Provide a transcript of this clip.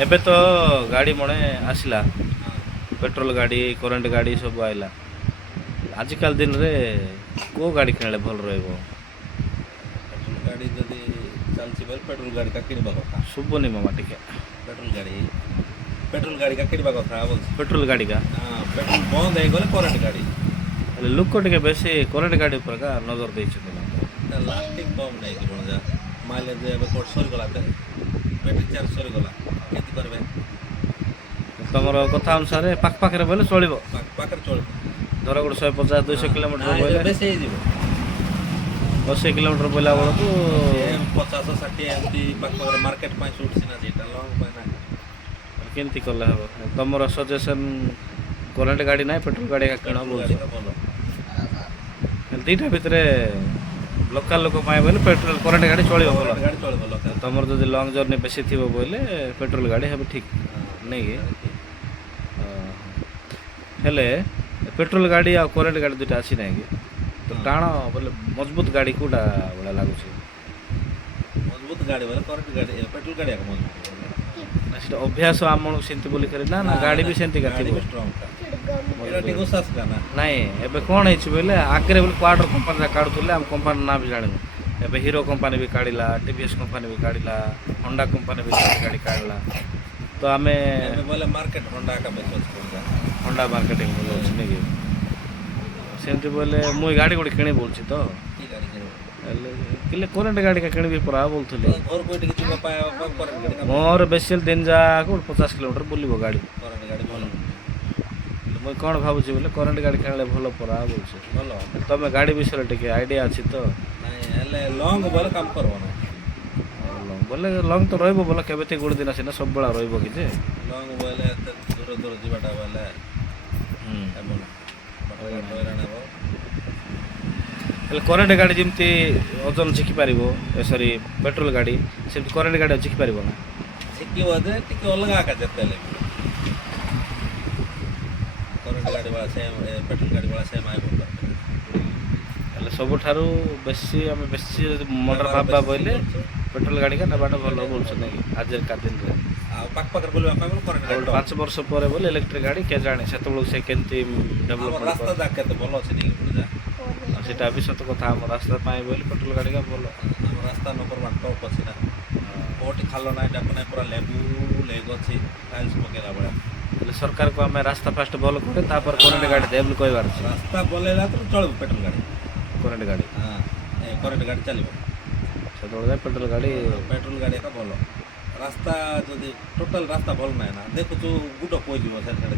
ଏବେ ତ ଗାଡ଼ି ମଣେ ଆସିଲା पेट्रोल गाड़ी करेन्ट गाड़ी सब आइला आजिकल दिन रे को गाड़ी किनले भल रहइबो पेट्रोल गाड़ी जदि चलछि बेल पेट्रोल गाड़ी का किनबा कथा सुबोनी मामा टिके पेट्रोल गाड़ी का किनबा कथा बोल पेट्रोल गाड़ी का हां पेट्रोल बंद है गले करेंट गाड़ी लुक टिके बेसी करेन्ट गाड़ी ऊपर का नजर दैछथि लास्टिंग कम नहीं कि बण जा माइलेज ଏବେ କୋଟ ସରି ଗଲା बैटरी चार्ज सरी गला केति करबे तमर कथा अनुसार पाख पाखरे बोले चलिबो पाखर चल धर गोटे 150 200 किलोमीटर बोले बेसी हे जीवो 80 किलोमीटर बोला बड़ तू 50 60 एमती पाख पाखर मार्केट पाई सूट सिना जेटा लॉन्ग पाई ना केमती कला हो तमर सजेशन करेन्ट गाड़ी ना पेट्रोल गाड़ी का किण बोल दीटा भितर लोकल लोक बोले पेट्रोल करेन्ट गाड़ी चलो भल गाड़ी चल लोकल तुम जो लंग जर्नी बेसी थी बोले पेट्रोल गाड़ी हे ठीक नहीं हेले पेट्रोल गाड़ी आ करेन्ट गाड़ी दुटा अच्छी ना कि तो टाण बोले मजबूत गाड़ी कौटा भाया लगुच मजबूत गाड़ी बोले करेन्ट गाड़ी पेट्रोल गाड़ी मजबूत ना अभ्यास आम सेमती बोली करे ना ना गाड़ी भी सेमती नाई एबे कौन है बोले आगे बोले क्वार्टर कंपानी काढ़ुले आम कंपानी ना भी जानू एबे हीरो कंपानी भी काढ़ला टीवीएस कंपानी भी काढ़ला होंडा कंपानी भी गाड़ी काढ़ला तो आम बोले मार्केट होंडा का होंडा मार्केटिंग बोल नहीं सेमती बोले मुई गाड़ी गोटे किणी बोलছি तो किले करेन्ट गाड़ी का किणी परा बोलथले मोर बेसिल दिन जा 50 किलोमीटर बुलिबो गाड़ी मुई कौन भावुची बोले करेन्ट गाड़ी किणले भल परा बोलछ तमे गाड़ी विषय टिके आइडिया अछि तो लॉन्ग बोले काम करबो ना बोले लंग तो रहिबो बोले केबेते गुड दिन आसी ना सब बेला रहिबो कि जे लॉन्ग बोले दूर दूर जीवाटा बोले करेन्ट गाड़ी जमती ओजन झिकी पारिबो सॉरी पेट्रोल गाड़ी से करेन्ट गाड़ी झिकी पारिबो ना झिकी वदे टिके अलगा का जते ले करेन्ट गाड़ी वाला सेम पेट्रोल गाड़ी वाला सेम आइबो सबुठारू बेसी आम बेसी मोटर भाबा बोले पेट्रोल गाड़ी का नबाटा भल बोल आज का दिन रे पाख पाखर बोलबा पाबो करेन्ट 5 वर्ष पर बोले इलेक्ट्रिक गाड़ी के जाने से तो से केंती डेवलप रास्ता जाके तो भल अछि नहीं बुझा सेटा भी सत कथा हम रास्ता पाए बोले पेट्रोल गाड़ी का बोल हम रास्ता नंबर 1 टॉप अछि ना कोटी खालो ना डापने पूरा लेबू लेग अछि टाइल्स पकेला बड़ा सरकार को हमें रास्ता फास्ट भल करे तापर करेन्ट गाड़ी देबल कहबार छै रास्ता बोलेला तो चलबो पेट्रोल गाड़ी करेन्ट गाड़ी हां करेन्ट गाड़ी चलिबो से पेट्रोल गाड़ी का भल रास्ता जदि टोटल रास्ता भल ना देखु तू गुटो कोइ जीवो से गाड़ी